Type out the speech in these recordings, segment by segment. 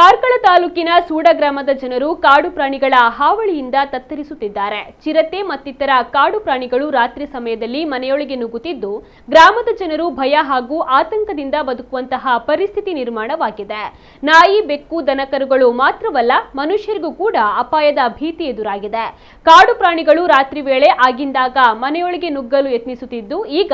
ಕಾರ್ಕಳ ತಾಲೂಕಿನ ಸೂಡ ಗ್ರಾಮದ ಜನರು ಕಾಡು ಪ್ರಾಣಿಗಳ ಹಾವಳಿಯಿಂದ ತತ್ತರಿಸುತ್ತಿದ್ದಾರೆ. ಚಿರತೆ ಮತ್ತಿತರ ಕಾಡು ಪ್ರಾಣಿಗಳು ರಾತ್ರಿ ಸಮಯದಲ್ಲಿ ಮನೆಯೊಳಗೆ ನುಗ್ಗುತ್ತಿದ್ದು, ಗ್ರಾಮದ ಜನರು ಭಯ ಹಾಗೂ ಆತಂಕದಿಂದ ಬದುಕುವಂತಹ ಪರಿಸ್ಥಿತಿ ನಿರ್ಮಾಣವಾಗಿದೆ. ನಾಯಿ, ಬೆಕ್ಕು, ದನಕರುಗಳು ಮಾತ್ರವಲ್ಲ, ಮನುಷ್ಯರಿಗೂ ಕೂಡ ಅಪಾಯದ ಭೀತಿ ಎದುರಾಗಿದೆ. ಕಾಡು ಪ್ರಾಣಿಗಳು ರಾತ್ರಿ ವೇಳೆ ಆಗಿಂದಾಗ ಮನೆಯೊಳಗೆ ನುಗ್ಗಲು ಯತ್ನಿಸುತ್ತಿದ್ದು, ಈಗ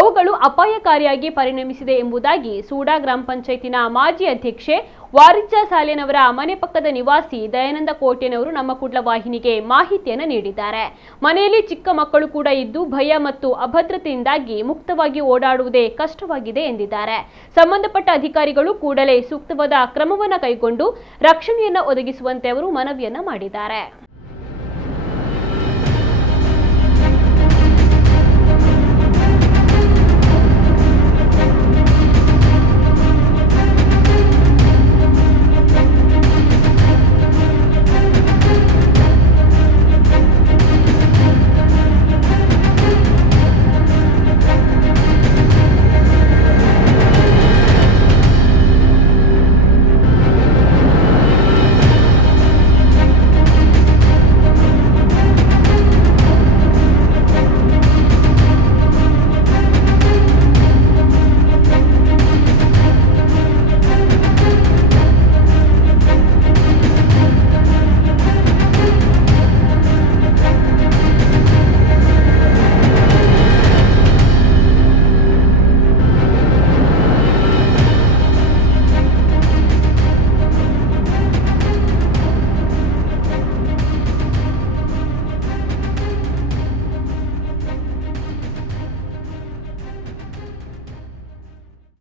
ಅವುಗಳು ಅಪಾಯಕಾರಿಯಾಗಿ ಪರಿಣಮಿಸಿದೆ ಎಂಬುದಾಗಿ ಸೂಡಾ ಗ್ರಾಮ ಪಂಚಾಯತಿನ ಮಾಜಿ ಅಧ್ಯಕ್ಷೆ ವಾರಿಜ್ಜಾ ಸಾಲೇನವರ ಮನೆ ಪಕ್ಕದ ನಿವಾಸಿ ದಯಾನಂದ ಕೋಟೆನವರು ನಮ್ಮ ಕುಡ್ಲ ವಾಹಿನಿಗೆ ಮಾಹಿತಿಯನ್ನು ನೀಡಿದ್ದಾರೆ. ಮನೆಯಲ್ಲಿ ಚಿಕ್ಕ ಮಕ್ಕಳು ಕೂಡ ಇದ್ದು ಭಯ ಮತ್ತು ಅಭದ್ರತೆಯಿಂದಾಗಿ ಮುಕ್ತವಾಗಿ ಓಡಾಡುವುದೇ ಕಷ್ಟವಾಗಿದೆ ಎಂದಿದ್ದಾರೆ. ಸಂಬಂಧಪಟ್ಟ ಅಧಿಕಾರಿಗಳು ಕೂಡಲೇ ಸೂಕ್ತವಾದ ಕ್ರಮವನ್ನು ಕೈಗೊಂಡು ರಕ್ಷಣೆಯನ್ನು ಒದಗಿಸುವಂತೆ ಅವರು ಮನವಿಯನ್ನ ಮಾಡಿದ್ದಾರೆ.